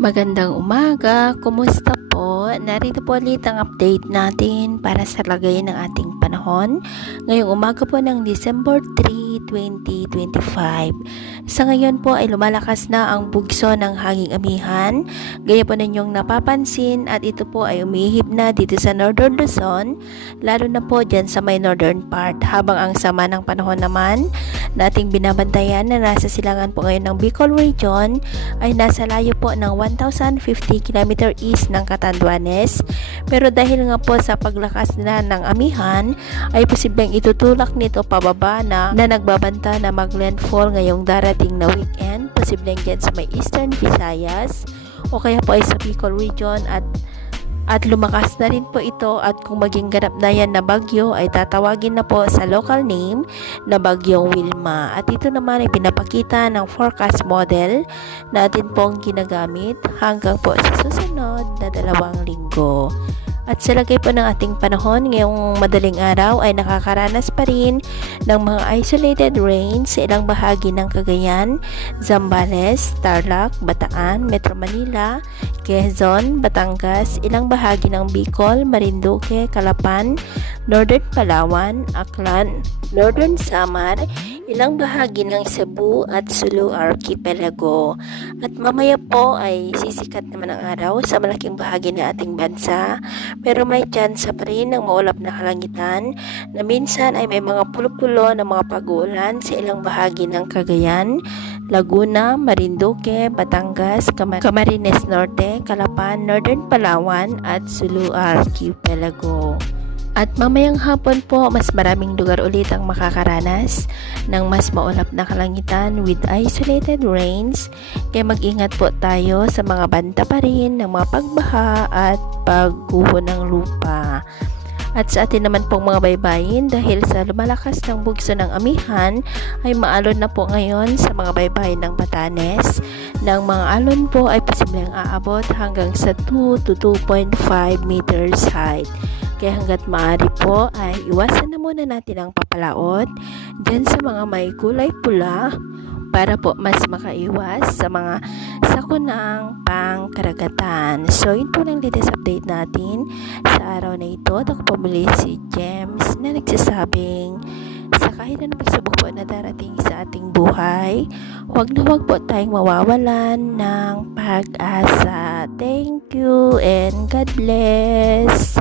Magandang umaga, kumusta po? Narito po ulit ang update natin para sa lagay ng ating panahon ngayong umaga po ng December 3, 2025. Sa ngayon po ay lumalakas na ang bugso ng hanging amihan, gaya po ninyong napapansin, at ito po ay umihip na dito sa Northern Luzon, lalo na po dyan sa may northern part, habang ang sama ng panahon naman nating binabantayan na nasa silangan po ngayon ng Bicol Region ay nasa layo po ng 1,050 km east ng Catanduanes, pero dahil nga po sa paglakas na ng amihan ay posibleng itutulak nito pababa na nagbabanta na mag-landfall ngayong darating na weekend, posibleng dyan sa may Eastern Visayas o kaya po ay sa Bicol Region, at lumakas na rin po ito, at kung maging ganap na yan na bagyo ay tatawagin na po sa local name na Bagyong Wilma. At ito naman ay pinapakita ng forecast model natin pong ginagamit hanggang po sa susunod na 2 linggo. At sa lagay po ng ating panahon ngayong madaling araw ay nakakaranas pa rin ng mga isolated rain sa ilang bahagi ng Cagayan, Zambales, Tarlac, Bataan, Metro Manila, Quezon, Batangas, ilang bahagi ng Bicol, Marinduque, Calapan, Northern Palawan, Aklan, Northern Samar, ilang bahagi ng Cebu at Sulu Archipelago. At mamaya po ay sisikat naman ang araw sa malaking bahagi ng ating bansa, pero may tsansa pa rin ng maulap na kalangitan na minsan ay may mga pulo-pulo na mga pag-uulan sa ilang bahagi ng Cagayan, Laguna, Marinduque, Batangas, Camarines Norte, Calapan, Northern Palawan at Sulu Archipelago. At mamayang hapon po, mas maraming lugar ulit ang makakaranas ng mas maulap na kalangitan with isolated rains, kaya mag-ingat po tayo sa mga banta pa rin ng mga pagbaha at pagguho ng lupa. At sa atin naman pong mga baybayin, dahil sa lumalakas ng bugso ng amihan ay maalon na po ngayon sa mga baybayin ng Batanes. Ng mga alon po ay posibleng aabot hanggang sa 2 to 2.5 meters height. Kaya hanggat maaari po ay iwasan na muna natin ang papalaot dyan sa mga may kulay pula para po mas makaiwas sa mga sakunang pangkaragatan. So yun po lang latest update natin sa araw na ito. Ako po muli si James na nagsasabing sa kahit anong pagsubok po na darating sa ating buhay, huwag na huwag po tayong mawawalan ng pag-asa. Thank you and God bless!